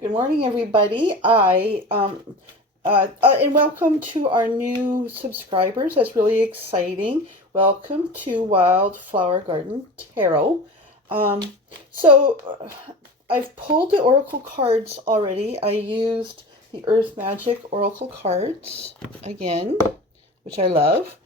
Good morning, everybody. And welcome to our new subscribers. That's really exciting. Welcome to Wildflower Garden Tarot. So I've pulled the oracle cards already. I used the Earth Magic oracle cards again, which I love.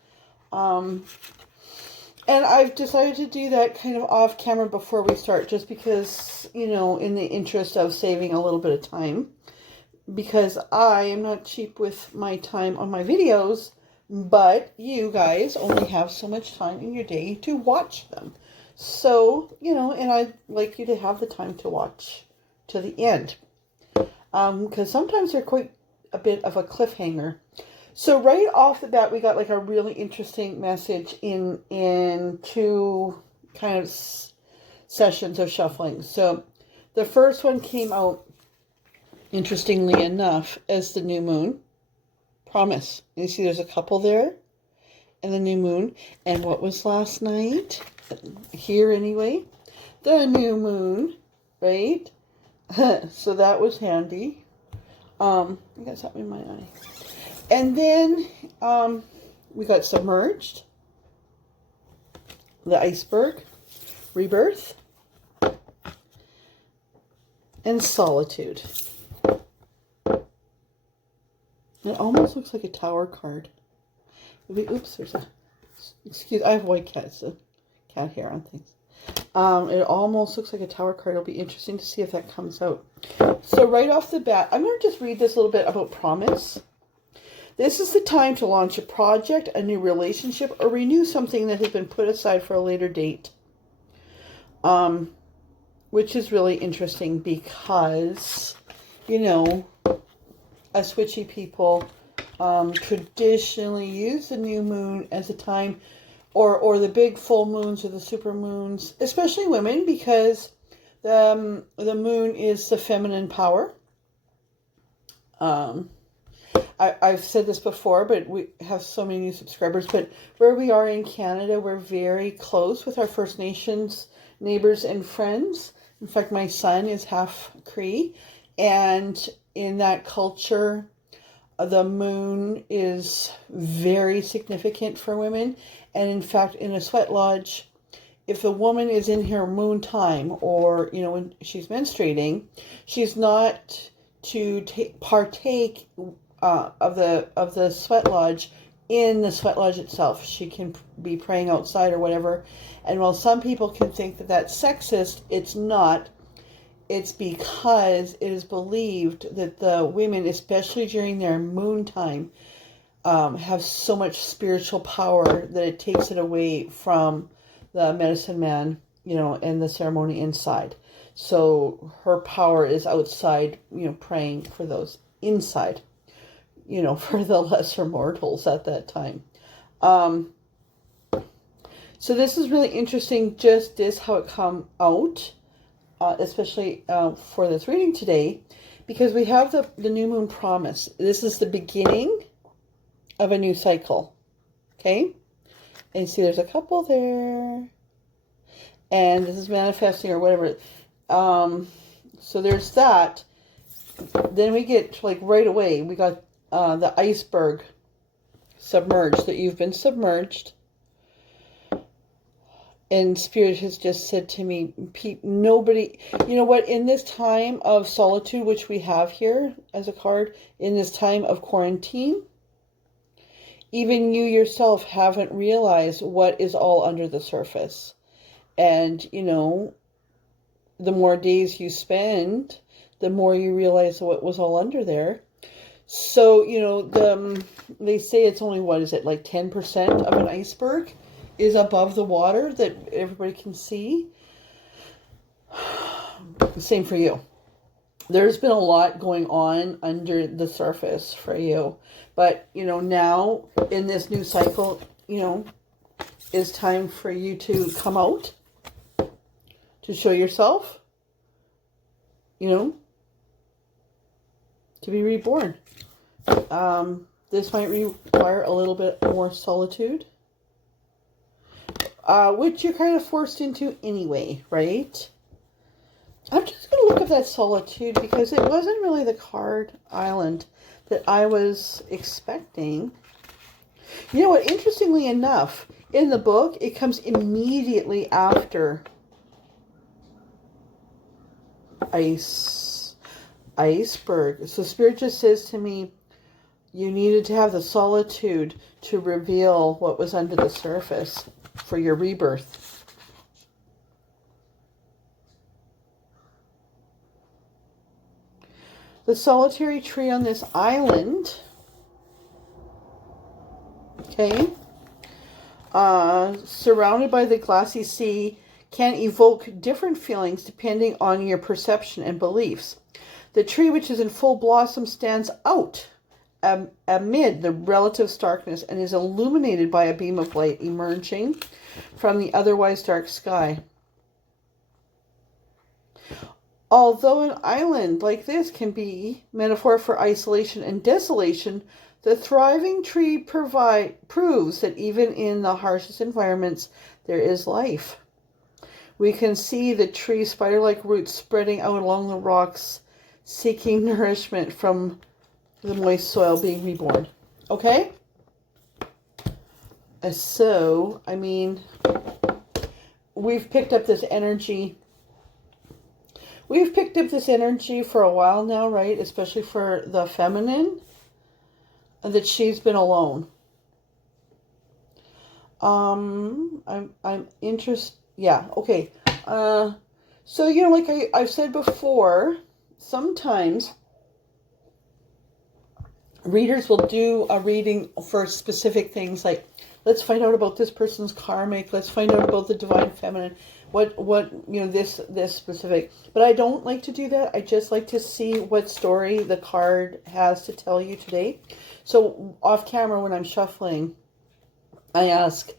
And I've decided to do that kind of off camera before we start, just because, in the interest of saving a little bit of time, because I am not cheap with my time on my videos, but you guys only have so much time in your day to watch them. So, and I'd like you to have the time to watch to the end, because sometimes they're quite a bit of a cliffhanger. So right off the bat, we got like a really interesting message in two kind of sessions of shuffling. So the first one came out, interestingly enough, as the new moon. Promise. You see there's a couple there and the new moon. And what was last night? Here anyway. The new moon, right? So that was handy. I got something in my eye. And then we got submerged, the iceberg, rebirth, and solitude. It almost looks like a tower card. Oops, there's a, I have white cats, so cat hair on things. It almost looks like a tower card. It'll be interesting to see if that comes out. So right off the bat, I'm going to just read this a little bit about promise. This is the time to launch a project, a new relationship, or renew something that has been put aside for a later date. Which is really interesting because, us witchy people traditionally use the new moon as a time, or the big full moons or the super moons, especially women, because the moon is the feminine power. I've said this before, but we have so many new subscribers. But where we are in Canada, we're very close with our First Nations neighbors and friends. In fact, my son is half Cree. And in that culture, the moon is very significant for women. And in fact, in a sweat lodge, if the woman is in her moon time, or, when she's menstruating, she's not to partake of the sweat lodge in the sweat lodge itself. She can be praying outside or whatever. And while some people can think that that's sexist, it's not. It's because it is believed that the women, especially during their moon time, have so much spiritual power that it takes it away from the medicine man, and the ceremony inside. So her power is outside, praying for those inside, for the lesser mortals at that time. So this is really interesting, just this, how it come out, especially for this reading today, because we have the new moon promise. This is the beginning of a new cycle, okay? And you see there's a couple there, and this is manifesting or whatever. So there's that. Then we get, like, right away, we got the iceberg submerged, that you've been submerged. And Spirit has just said to me, nobody, in this time of solitude, which we have here as a card, in this time of quarantine, even you yourself haven't realized what is all under the surface. And, the more days you spend, the more you realize what was all under there. So, they say it's only, what is it, like 10% of an iceberg is above the water that everybody can see. Same for you. There's been a lot going on under the surface for you. But, now in this new cycle, is time for you to come out, to show yourself, to be reborn. This might require a little bit more solitude, which you're kind of forced into anyway, right? I'm just going to look up that solitude because it wasn't really the card island that I was expecting. You know what? Interestingly enough, in the book, it comes immediately after iceberg. So Spirit just says to me, you needed to have the solitude to reveal what was under the surface for your rebirth. The solitary tree on this island, okay, surrounded by the glassy sea, can evoke different feelings depending on your perception and beliefs. The tree, which is in full blossom, stands out amid the relative starkness and is illuminated by a beam of light emerging from the otherwise dark sky. Although an island like this can be metaphor for isolation and desolation, the thriving tree proves that even in the harshest environments, there is life. We can see the tree's spider-like roots spreading out along the rocks, seeking nourishment from the moist soil being reborn. Okay? So, I mean, we've picked up this energy. We've picked up this energy for a while now, right? Especially for the feminine, that she's been alone. I'm interested. Yeah, okay. So, you know, like I've said before, sometimes readers will do a reading for specific things, like, let's find out about this person's karmic, let's find out about the divine feminine, what you know, this specific. But I don't like to do that. I just like to see what story the card has to tell you today. So off camera, when I'm shuffling, I ask,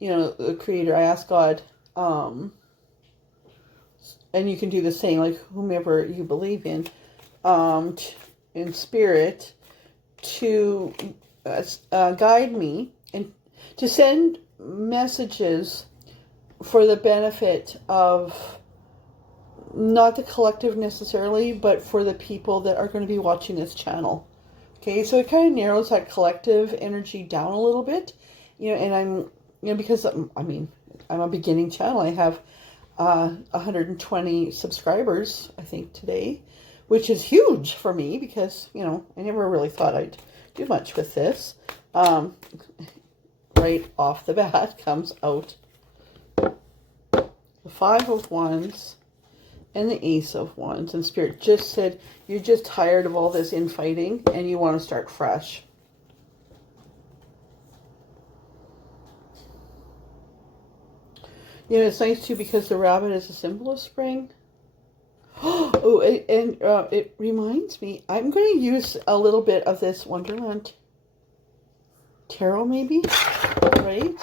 you know, the creator, I ask God, and you can do the same, like whomever you believe in spirit, to guide me and to send messages for the benefit of not the collective necessarily, but for the people that are going to be watching this channel. Okay, so it kind of narrows that collective energy down a little bit, you know, and I'm, you know, because I mean, I'm a beginning channel. I have 120 subscribers, I think, today, which is huge for me because, you know, I never really thought I'd do much with this. Right off the bat comes out the Five of Wands and the Ace of Wands. And Spirit just said, you're just tired of all this infighting and you want to start fresh. You know, it's nice too because the rabbit is a symbol of spring. Oh, and it reminds me, I'm going to use a little bit of this Wonderland Tarot, maybe, right?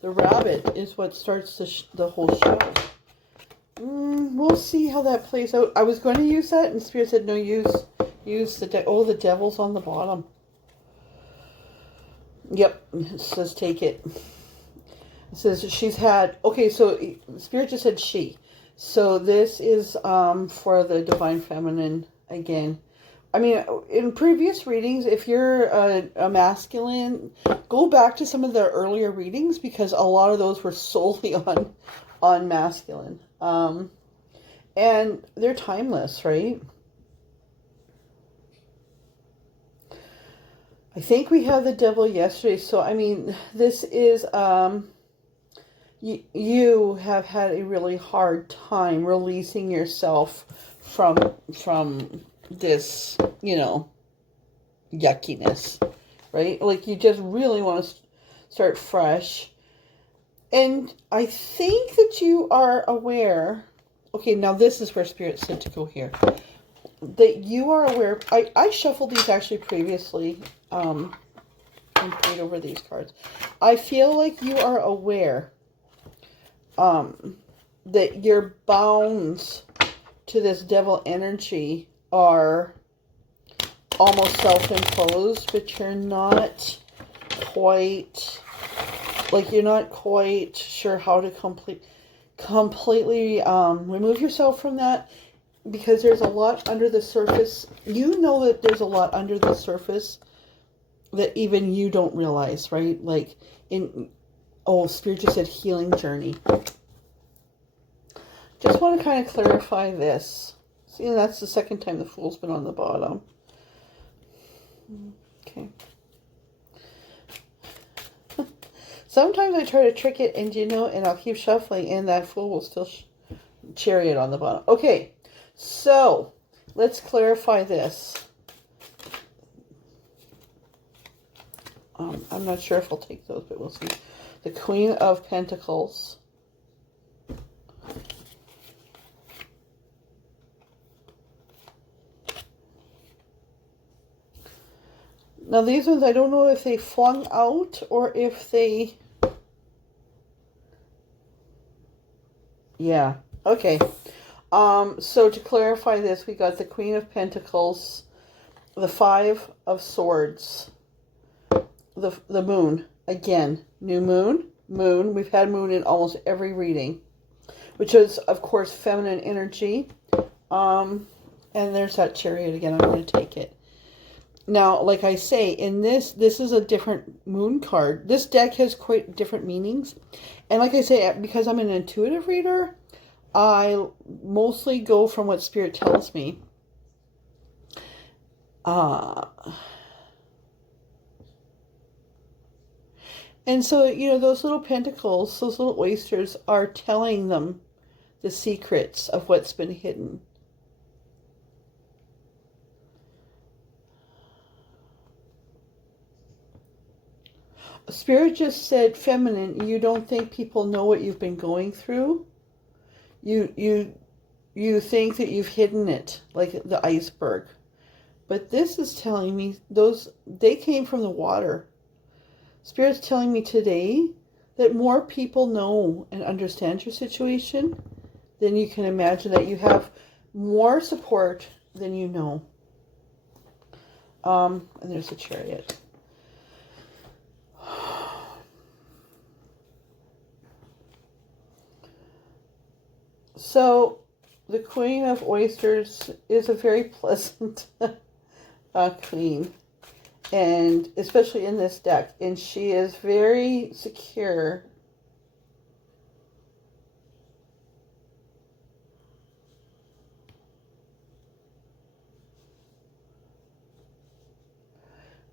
The rabbit is what starts the whole show. We'll see how that plays out. I was going to use that, and Spirit said, no, use the devil's on the bottom. Yep, it says take it. It says she's had, okay, so Spirit just said she. So this is for the divine feminine again. I mean, in previous readings, if you're a masculine, go back to some of the earlier readings because a lot of those were solely on masculine. And they're timeless, right? I think we had the devil yesterday. So, I mean, this is, you have had a really hard time releasing yourself from this, you know, yuckiness, right? Like you just really want to start fresh. And I think that you are aware, okay, now this is where Spirit said to go here, that you are aware, I shuffled these actually previously, and prayed over these cards. I feel like you are aware that your bounds to this devil energy are almost self-imposed, but you're not quite, like, you're not quite sure how to completely remove yourself from that because there's a lot under the surface. You know that there's a lot under the surface that even you don't realize, right? Like Spirit just said healing journey. Just want to kind of clarify this. See, that's the second time the Fool's been on the bottom. Okay. Sometimes I try to trick it, and and I'll keep shuffling, and that Fool will still Chariot on the bottom. Okay, so let's clarify this. I'm not sure if I'll take those, but we'll see. The Queen of Pentacles. Now these ones, I don't know if they flung out or if they... Yeah, okay. So to clarify this, we got the Queen of Pentacles, the Five of Swords, the Moon. Again, new moon. We've had moon in almost every reading, which is, of course, feminine energy. And there's that Chariot again. I'm going to take it. Now, like I say, in this is a different moon card. This deck has quite different meanings. And like I say, because I'm an intuitive reader, I mostly go from what Spirit tells me. And so, those little pentacles, those little oysters are telling them the secrets of what's been hidden. Spirit just said, feminine, you don't think people know what you've been going through? You think that you've hidden it, like the iceberg. But this is telling me they came from the water. Spirit's telling me today that more people know and understand your situation than you can imagine, that you have more support than you know. And there's a Chariot. So, the Queen of Oysters is a very pleasant queen, and especially in this deck, and she is very secure.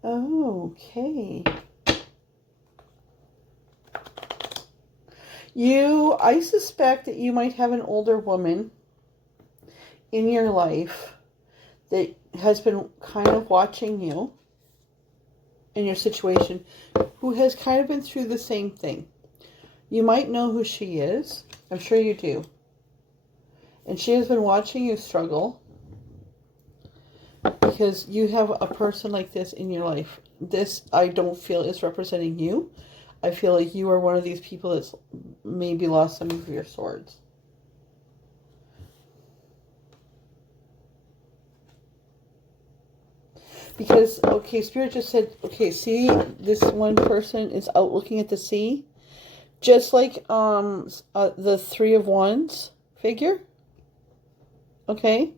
Okay. I suspect that you might have an older woman in your life that has been kind of watching you in your situation, who has kind of been through the same thing. You might know who she is. I'm sure you do. And she has been watching you struggle because you have a person like this in your life. This, I don't feel, is representing you. I feel like you are one of these people that's maybe lost some of your swords. Because, okay, Spirit just said, okay, see, this one person is out looking at the sea. Just like the Three of Wands figure. Okay?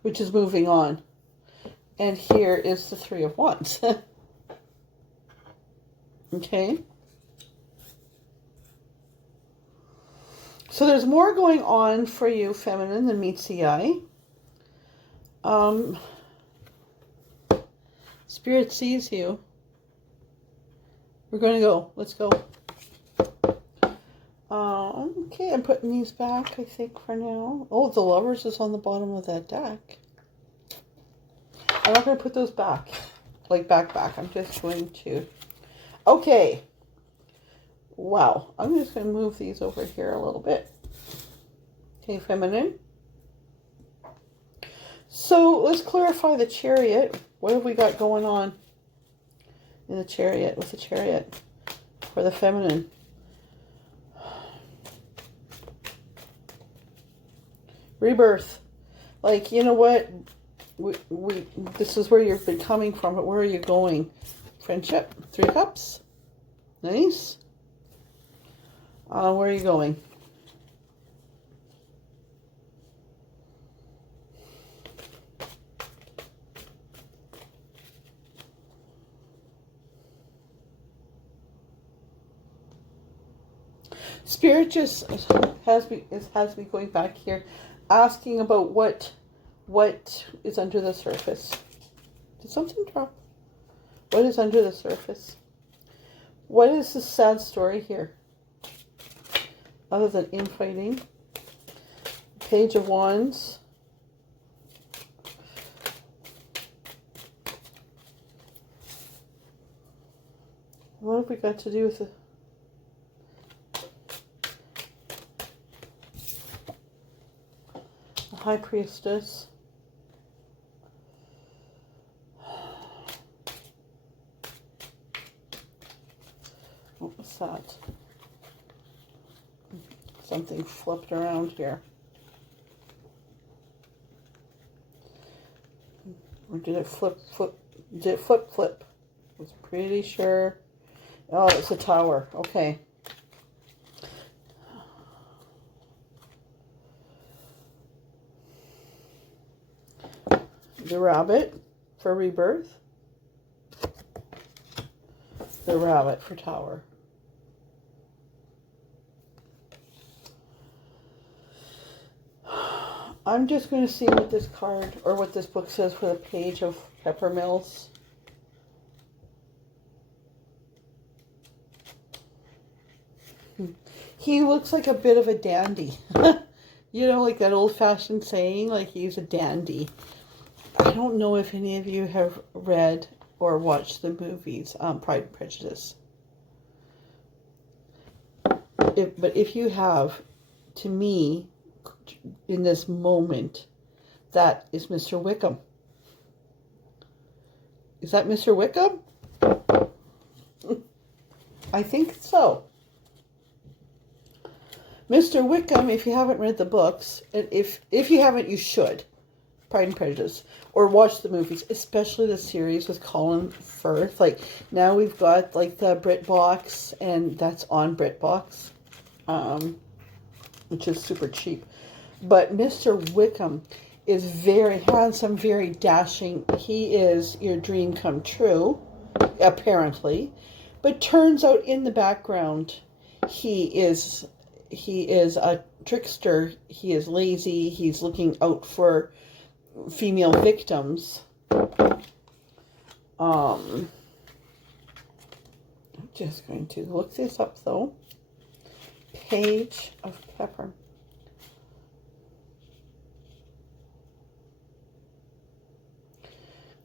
Which is moving on. And here is the Three of Wands. Okay? So there's more going on for you, feminine, than meets the eye. Spirit sees you. We're going to go. Let's go. Okay, I'm putting these back, I think, for now. Oh, the Lovers is on the bottom of that deck. I'm not going to put those back. Like, back. I'm just going to... Okay. Wow. I'm just going to move these over here a little bit. Okay, feminine. So, let's clarify the Chariot. What have we got going on in the Chariot, with the Chariot for the feminine? Rebirth. Like, you know what? This is where you've been coming from, but where are you going? Friendship. 3 cups. Nice. Where are you going? Spirit just has me going back here, asking about what is under the surface. Did something drop? What is under the surface? What is the sad story here? Other than infighting. Page of Wands. What have we got to do with the High Priestess? What was that? Something flipped around here. Or did it flip? Did it flip? I was pretty sure. Oh, it's a tower. Okay. The rabbit for rebirth. The rabbit for tower. I'm just going to see what this card or what this book says for the page of Peppermills. He looks like a bit of a dandy. You know, like that old-fashioned saying, like he's a dandy. I don't know if any of you have read or watched the movies Pride and Prejudice. But if you have, to me, in this moment, that is Mr. Wickham. Is that Mr. Wickham? I think so. Mr. Wickham, if you haven't read the books, and if you haven't, you should. Pride and Prejudice, or watch the movies, especially the series with Colin Firth. Like now we've got like the BritBox, and that's on BritBox, which is super cheap. But Mr. Wickham is very handsome, very dashing. He is your dream come true, apparently. But turns out in the background, he is a trickster. He is lazy. He's looking out for female victims. I'm just going to look this up though. Page of Pepper.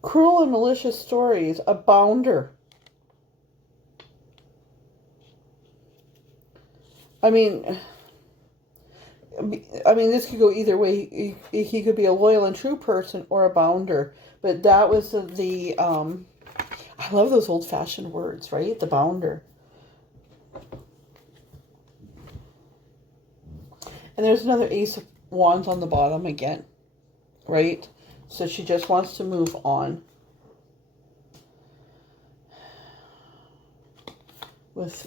Cruel and malicious stories, a bounder. I mean, this could go either way. He could be a loyal and true person or a bounder. But that was the I love those old-fashioned words, right? The bounder. And there's another Ace of Wands on the bottom again, right? So she just wants to move on.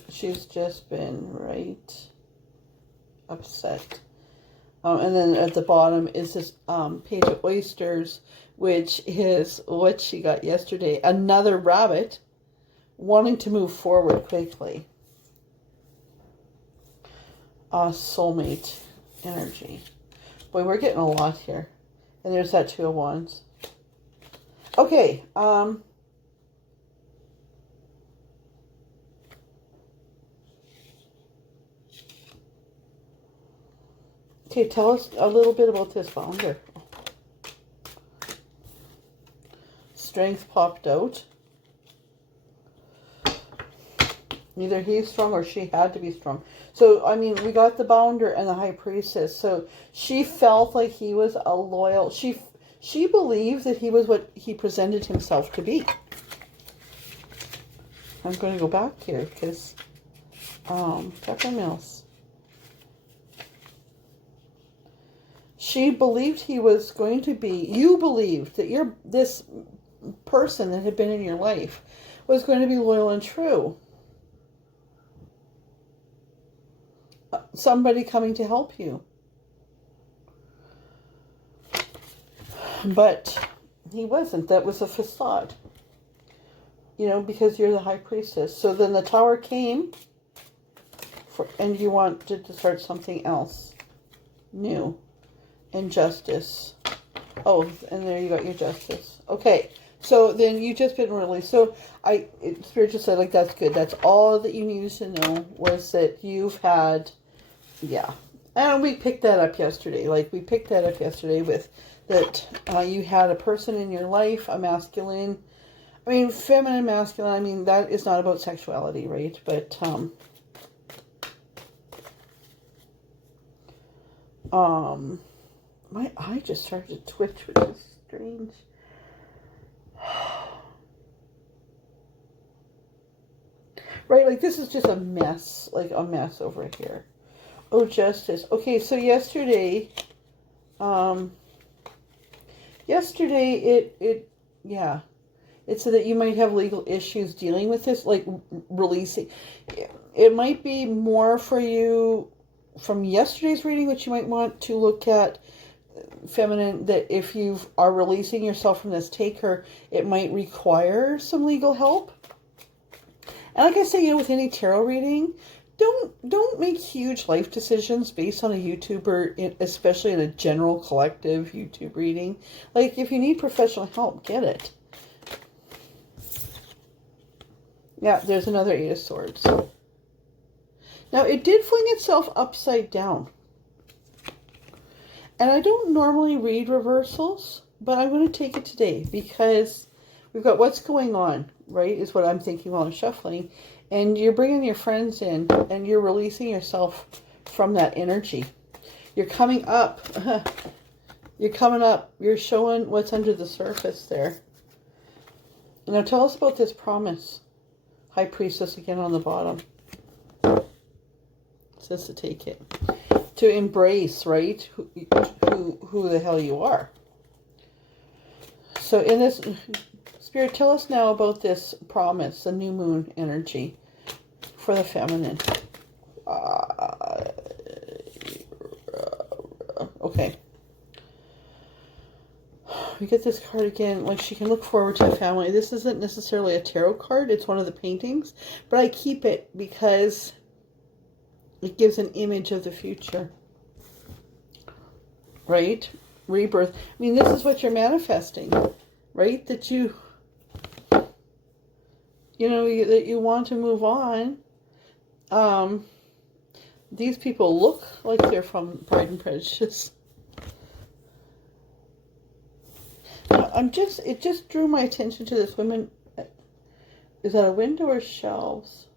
She's just been right upset. And then at the bottom is this page of oysters, which is what she got yesterday. Another rabbit wanting to move forward quickly. Soulmate energy. Boy, we're getting a lot here. And there's that Two of Wands. Okay. Okay, tell us a little bit about this founder. Strength popped out. Either he's strong or she had to be strong. So, I mean, we got the bounder and the high priestess. So she felt like he was a loyal... She believed that he was what he presented himself to be. I'm going to go back here because... Peppermills. She believed he was going to be... You believed that this person that had been in your life was going to be loyal and true. somebody coming to help you. But he wasn't. That was a facade. You know, because you're the high priestess. So then the Tower came, and you wanted to start something else new. And Justice. Oh, and there you got your Justice. Okay. So then you just been released. So Spirit just said, like, that's good. That's all that you needed to know, was that you've had, yeah. And we picked that up yesterday. Like, we picked that up yesterday with that you had a person in your life, a masculine, I mean, feminine, masculine. I mean, that is not about sexuality, right? But, my eye just started to twitch, which is strange. Right, like this is just a mess, like a mess over here. Oh, Justice. Okay, so yesterday, it said that you might have legal issues dealing with this, like releasing. It might be more for you from yesterday's reading, which you might want to look at, feminine, that if you are releasing yourself from this taker, it might require some legal help. And like I say, you know, with any tarot reading, don't make huge life decisions based on a YouTuber, especially in a general collective YouTube reading. Like, if you need professional help, get it. Yeah, there's another Eight of Swords. Now, it did fling itself upside down. And I don't normally read reversals, but I'm going to take it today because we've got what's going on, right, is what I'm thinking while I'm shuffling. And you're bringing your friends in and you're releasing yourself from that energy. You're coming up. You're coming up. You're showing what's under the surface there. Now tell us about this promise. High Priestess again on the bottom. It says to take it. To embrace, right, who the hell you are. So in this, Spirit, tell us now about this promise, the new moon energy for the feminine. Okay. We get this card again, like she can look forward to a family. This isn't necessarily a tarot card, it's one of the paintings, but I keep it because it gives an image of the future. Right? Rebirth. I mean, this is what you're manifesting. Right? That you know, that you want to move on. These people look like they're from Pride and Prejudice. It just drew my attention to this woman. Is that a window or shelves?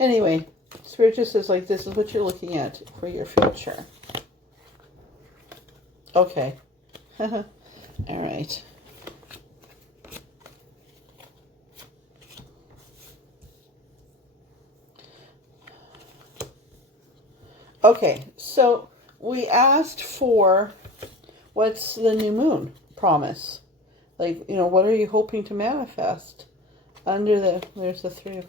Anyway, Spirit just says, like, this is what you're looking at for your future. Okay. All right. Okay, so we asked for what's the new moon promise? Like, you know, what are you hoping to manifest? Under there's the three of...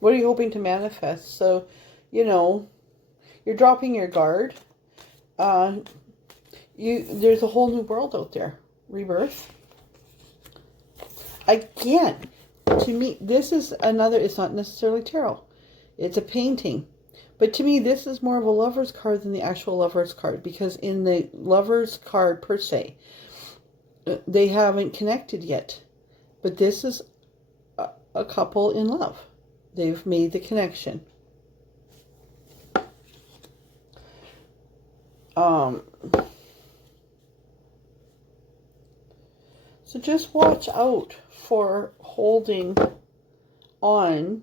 what are you hoping to manifest? So, you know, you're dropping your guard. There's a whole new world out there. Rebirth. Again, to me, this is another, it's not necessarily tarot. It's a painting. But to me, this is more of a lover's card than the actual lover's card. Because in the lover's card, per se, they haven't connected yet. But this is a couple in love. They've made the connection. So just watch out for holding on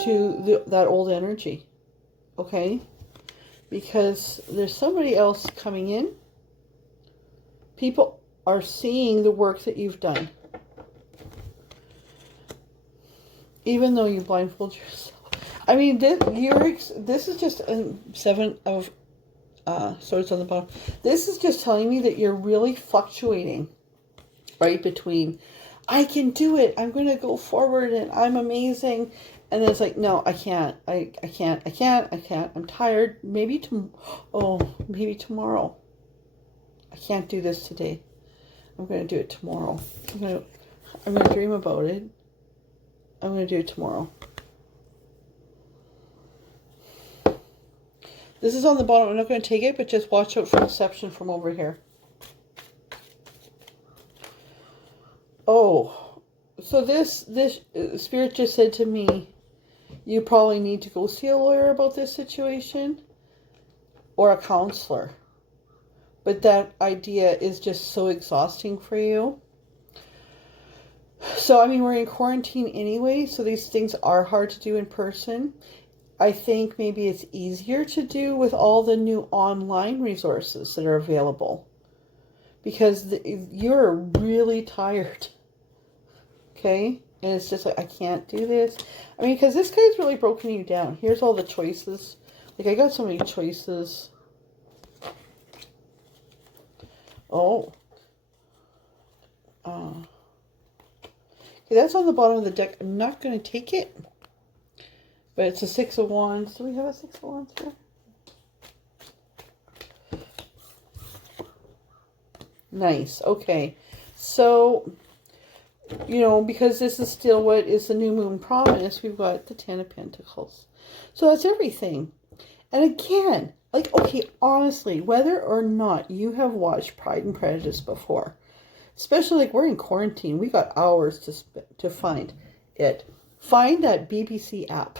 to that old energy, okay? Because there's somebody else coming in. People are seeing the work that you've done. Even though you blindfold yourself. I mean, this is just a Seven of Swords on the bottom. This is just telling me that you're really fluctuating, right, between I can do it, I'm going to go forward, and I'm amazing. And then it's like, no, I can't. I can't. I'm tired. Maybe tomorrow. I can't do this today. I'm going to do it tomorrow. I'm going to dream about it. I'm going to do it tomorrow. This is on the bottom. I'm not going to take it, but just watch out for deception from over here. Oh, so this Spirit just said to me, you probably need to go see a lawyer about this situation or a counselor. But that idea is just so exhausting for you. So, I mean, we're in quarantine anyway, so these things are hard to do in person. I think maybe it's easier to do with all the new online resources that are available. Because you're really tired. Okay? And it's just like, I can't do this. I mean, because this guy's really broken you down. Here's all the choices. Like, I got so many choices. Oh. Okay, that's on the bottom of the deck. I'm not going to take it. But it's a Six of Wands. Do we have a Six of Wands here? Nice. Okay. So, you know, because this is still what is the new moon promise, we've got the Ten of Pentacles. So that's everything. And again, like, okay, honestly, whether or not you have watched Pride and Prejudice before, especially like we're in quarantine, we got hours to find it. Find that BBC app.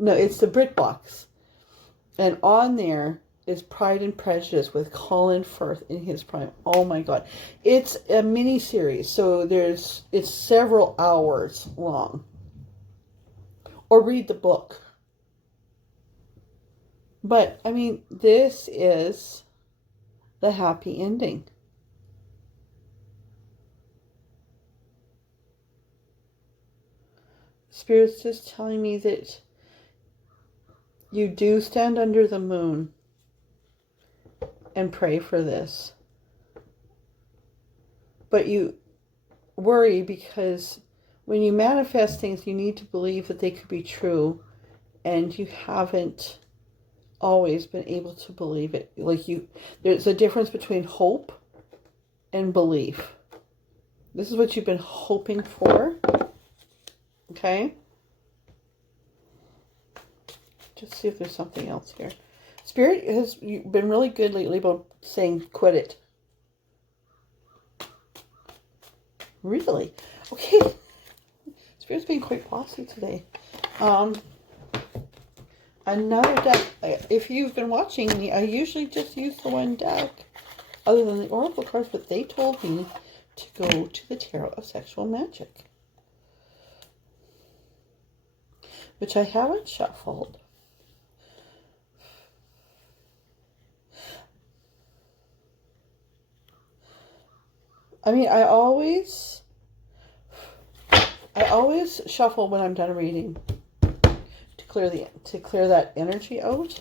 No, it's the BritBox. And on there is Pride and Prejudice with Colin Firth in his prime. Oh my God. It's a mini series, so it's several hours long. Or read the book. But, I mean, this is the happy ending. Spirit's just telling me that you do stand under the moon and pray for this. But you worry because when you manifest things, you need to believe that they could be true, and you haven't always been able to believe it. Like, there's a difference between hope and belief. This is what you've been hoping for. Okay? Just see if there's something else here. Spirit has been really good lately about saying, quit it. Really? Okay. Spirit's been quite bossy today. Another deck. If you've been watching me, I usually just use the one deck, other than the Oracle cards, but they told me to go to the Tarot of Sexual Magic, which I haven't shuffled. I mean, I always shuffle when I'm done reading to clear that energy out.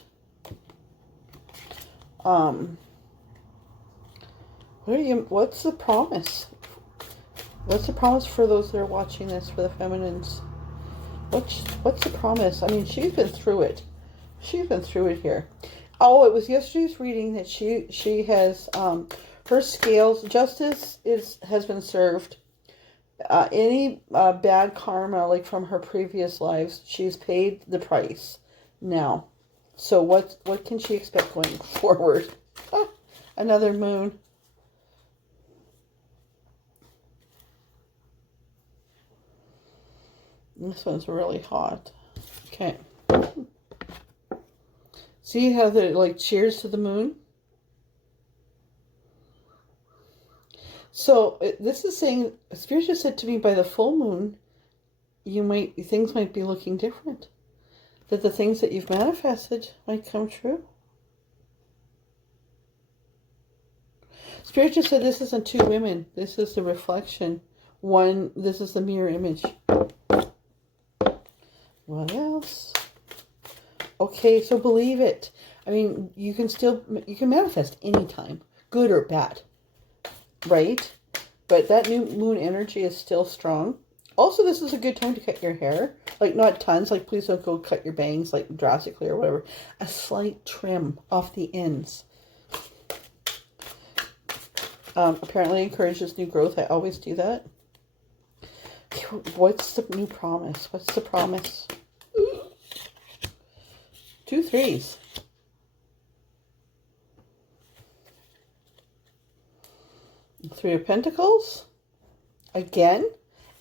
What's the promise? What's the promise for those that are watching this, for the feminines? What's the promise? I mean, she's been through it. She's been through it here. Oh, it was yesterday's reading that she has her scales, justice has been served. Any bad karma, like from her previous lives, she's paid the price now. So what can she expect going forward? Ah, another moon. This one's really hot. Okay. See how they're like cheers to the moon? So this is saying, Spirit just said to me, by the full moon, things might be looking different. That the things that you've manifested might come true. Spirit just said this isn't two women. This is the reflection. This is the mirror image. What else? Okay, so believe it. I mean, you can manifest anytime, good or bad, right? But that new moon energy is still strong. Also, this is a good time to cut your hair. Like, not tons. Like, please don't go cut your bangs, like, drastically or whatever. A slight trim off the ends. Apparently encourages new growth. I always do that. What's the new promise? What's the promise? 2 3s. Three of Pentacles. Again.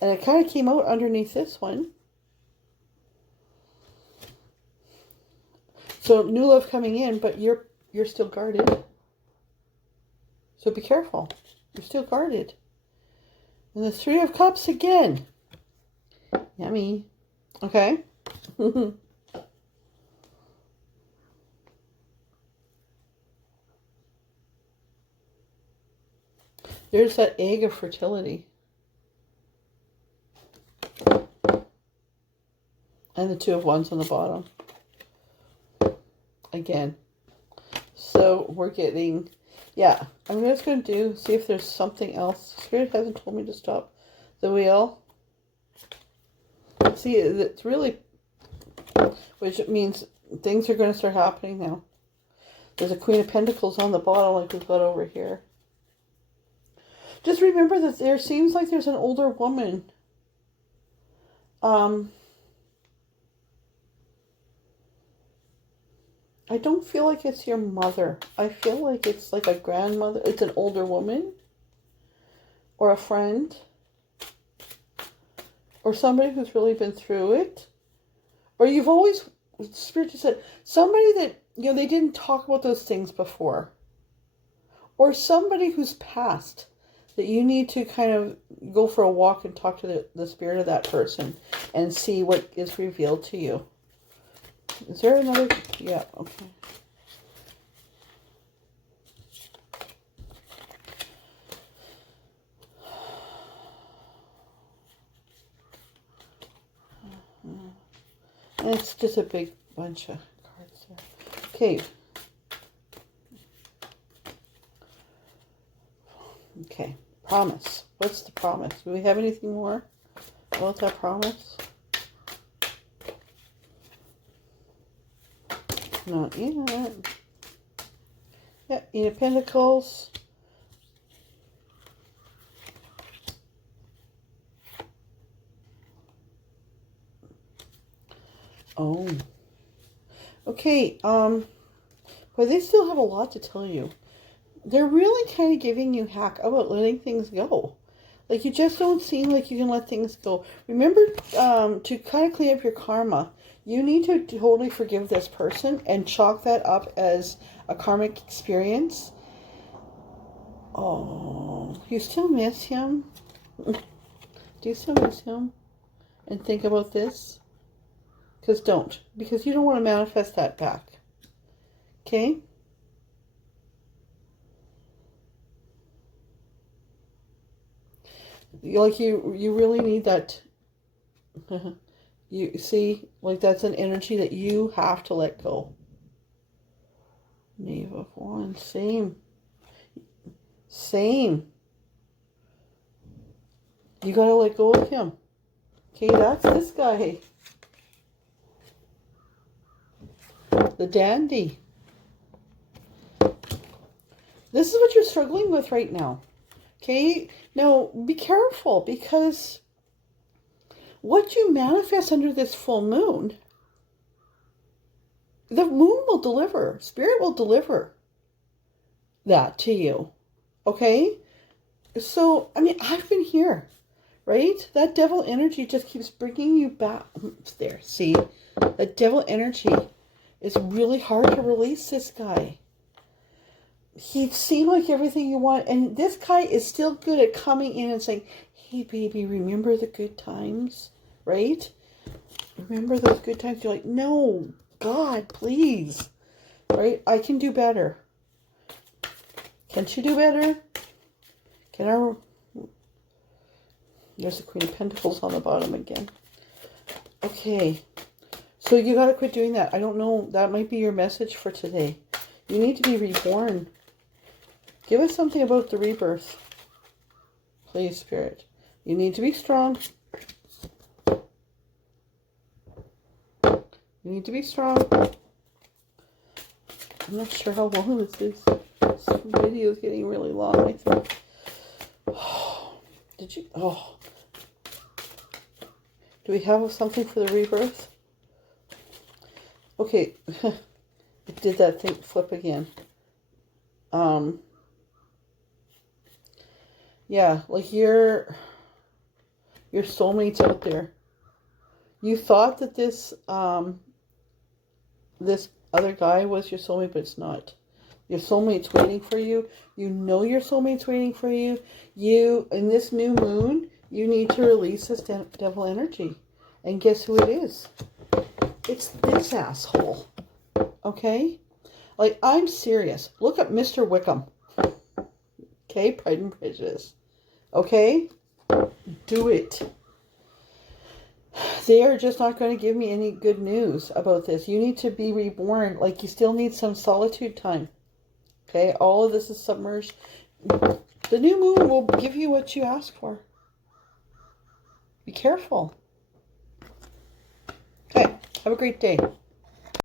And it kind of came out underneath this one. So new love coming in, but you're still guarded. So be careful. You're still guarded. And the Three of Cups again. Yummy. Okay. There's that egg of fertility. And the Two of Wands on the bottom. Again. So we're getting, yeah, I'm just going to see if there's something else. Spirit hasn't told me to stop the wheel. See, it's really, which means things are going to start happening now. There's a Queen of Pentacles on the bottom like we've got over here. Just remember that there seems like there's an older woman. I don't feel like it's your mother. I feel like it's like a grandmother. It's an older woman. Or a friend. Or somebody who's really been through it. Or you've always, Spirit just said, somebody that, you know, they didn't talk about those things before. Or somebody who's passed. That you need to kind of go for a walk and talk to the spirit of that person. And see what is revealed to you. Is there another? Yeah, okay. And it's just a big bunch of cards there. Okay. Okay. Promise. What's the promise? Do we have anything more about that promise? Not yet. Yeah, Eight of Pentacles. Oh. Okay, but they still have a lot to tell you. They're really kind of giving you heck about letting things go. Like, you just don't seem like you can let things go. Remember, to kind of clean up your karma, you need to totally forgive this person and chalk that up as a karmic experience. Oh, you still miss him? Do you still miss him? And think about this? Because don't. Because you don't want to manifest that back. Okay? Like, you really need that. You see, like, that's an energy that you have to let go. Knave of Wands, same. You gotta let go of him. Okay, that's this guy. The dandy. This is what you're struggling with right now. Okay, now be careful, because what you manifest under this full moon, the moon will deliver. Spirit will deliver that to you. Okay? So, I mean, I've been here, right? That devil energy just keeps bringing you back. There, see? That devil energy is really hard to release, this guy. He seemed like everything you want. And this guy is still good at coming in and saying, hey, baby, remember the good times? Right? Remember those good times? You're like, no, God, please. Right? I can do better. Can't you do better? Can I? There's the Queen of Pentacles on the bottom again. Okay. So you got to quit doing that. I don't know. That might be your message for today. You need to be reborn. Give us something about the rebirth. Please, Spirit. You need to be strong. You need to be strong. I'm not sure how long this is. This video is getting really long, I think. Oh, did you? Oh. Do we have something for the rebirth? Okay. It did that thing flip again. Yeah, like your soulmate's out there. You thought that this this other guy was your soulmate, but it's not. Your soulmate's waiting for you. You know your soulmate's waiting for you. You, in this new moon, you need to release this devil energy. And guess who it is? It's this asshole. Okay? Like, I'm serious. Look at Mr. Wickham. Okay? Pride and Prejudice. Okay? Do it. They are just not going to give me any good news about this. You need to be reborn. Like, you still need some solitude time. Okay? All of this is submerged. The new moon will give you what you ask for. Be careful. Okay. Have a great day.